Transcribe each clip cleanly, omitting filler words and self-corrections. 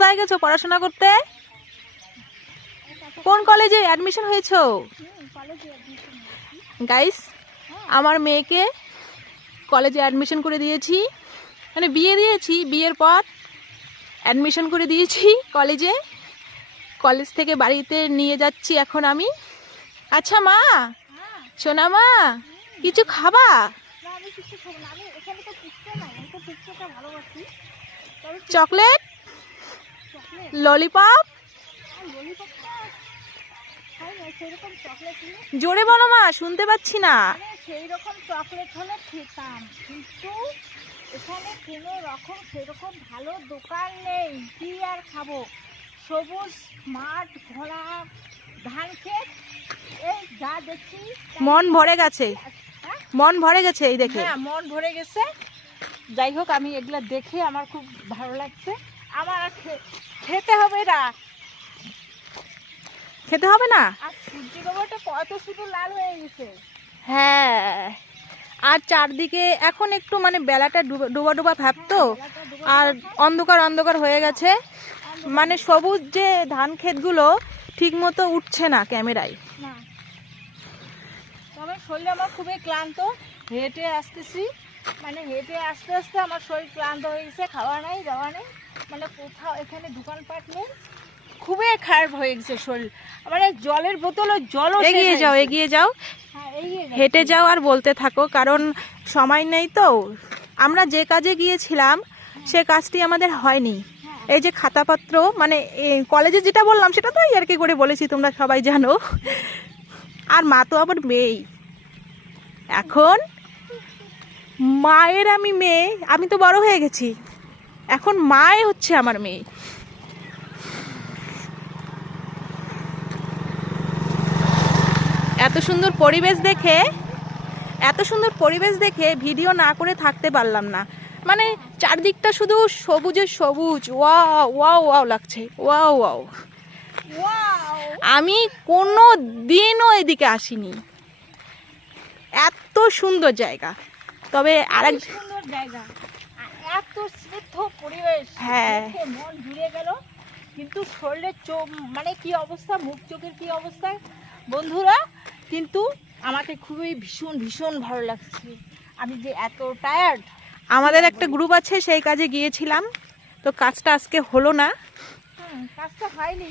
কোথায় গেছো পড়াশোনা করতে? কোন কলেজে অ্যাডমিশন হয়েছো? গাইস, আমার মেয়েকে কলেজে অ্যাডমিশন করে দিয়েছি, মানে বিয়ে দিয়েছি, বিয়ের পর অ্যাডমিশন করে দিয়েছি কলেজে। কলেজ থেকে বাড়িতে নিয়ে যাচ্ছি এখন আমি। আচ্ছা মা, সোনা মা, কিছু খাবা? Chocolate, lollipop? জোরে বলো মা, শুনতে পাচ্ছি না। সেই রকম চকলেট হলে খেতাম, কিন্তু এখানে কোনো রকম সেরকম ভালো দোকান নেই। কি আর খাবো? সবুজ মাঠ, ঘোড়া, ধান ক্ষেত, এই যা দেখছি মন ভরে গেছে, মন ভরে গেছে এই দেখে। হ্যাঁ, মন ভরে গেছে। যাই হোক, আমি এগুলা দেখে আমার খুব ভালো লাগছে। আমার আর খেতে হবে না। খেতে হবে না? আর সূর্য বাবাটা কত শুধু লাল হয়ে গেছে। হ্যাঁ, আর চারদিকে এখন একটু মানে বেলাটা ডুবা ডুবা ভাব তো, আর অন্ধকার অন্ধকার হয়ে গেছে। মানে সবুজ যে ধান ক্ষেতগুলো ঠিক মতো উঠছে না ক্যামেরায়। না, তবে শরীর আমার খুবই ক্লান্ত। হেঁটে আসতেছি, মানে হেঁটে আস্তে আস্তে আমার শরীর ক্লান্ত হয়ে গেছে। খাওয়া নাই, দাওয়া নেই, মানে কোথাও এখানে দোকানপাট নেই। খুবই খারাপ হয়ে গেছে শরীর। মানে জলের বোতলও জলও এগিয়ে যাও, এগিয়ে যাও, হেঁটে যাও আর বলতে থাকো, কারণ সময় নেই তো। আমরা যে কাজে গিয়েছিলাম সে কাজটি আমাদের হয়নি। এই যে খাতাপত্র, মানে কলেজে যেটা বললাম সেটা তো আর কি করে বলেছি, তোমরা সবাই জানো। আর মা তো আমার মেয়ে। এখন মায়ের আমি মেয়ে, আমি তো বড় হয়ে গেছি, এখন মায়ে হচ্ছে আমার মেয়ে। এত সুন্দর পরিবেশ দেখে, এত সুন্দর পরিবেশ দেখে ভিডিও না করে থাকতে পারলাম না। মানে চারদিকটা শুধু সবুজের সবুজ, ওয়াও ওয়াও ওয়াও লাগছে, ওয়াও ওয়াও। আমি কোনো দিনও এদিকে আসিনি, এত সুন্দর জায়গা। তবে আরেক সুন্দর জায়গা, এত স্নিগ্ধ পরিবেশ, হ্যাঁ, মন জুড়ে গেল। কিন্তু শরীরের চোখ, মানে কি অবস্থা, মুখ চোখের কি অবস্থা বন্ধুরা, কিন্তু আমাকে খুবই ভীষণ ভীষণ ভালো লাগছে। আমি যে এত টায়ার্ড। আমাদের একটা গ্রুপ আছে, সেই কাজে গিয়েছিলাম, তো কাজটা আজকে হলো না। কাজটা হয়নি,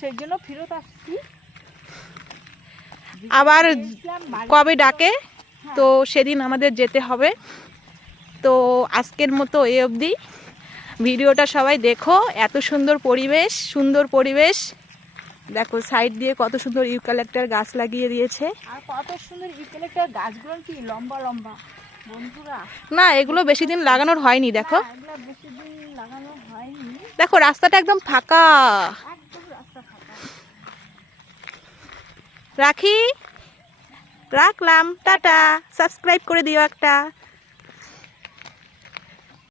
সেই জন্য ফেরত আসছি। আবার কবে ডাকে তো সেদিন আমাদের যেতে হবে। তো আজকের মতো এই অবধি। ভিডিওটা সবাই দেখো, এত সুন্দর পরিবেশ, সুন্দর পরিবেশ। দেখো সাইড দিয়ে কত সুন্দর ইউক্যালিপটাস গাছ লাগিয়ে দিয়েছে। আর কত সুন্দর ইউক্যালিপটাস গাছগুলো, কি লম্বা লম্বা বন্ধুরা। না, এগুলো বেশি দিন লাগানোর হয়নি। দেখো, এগুলো বেশি দিন লাগানো হয়নি। দেখো রাস্তাটা একদম ফাঁকা। একদম রাস্তা ফাঁকা। রাখি, রাখলাম, টাটা। সাবস্ক্রাইব করে দিও একটা।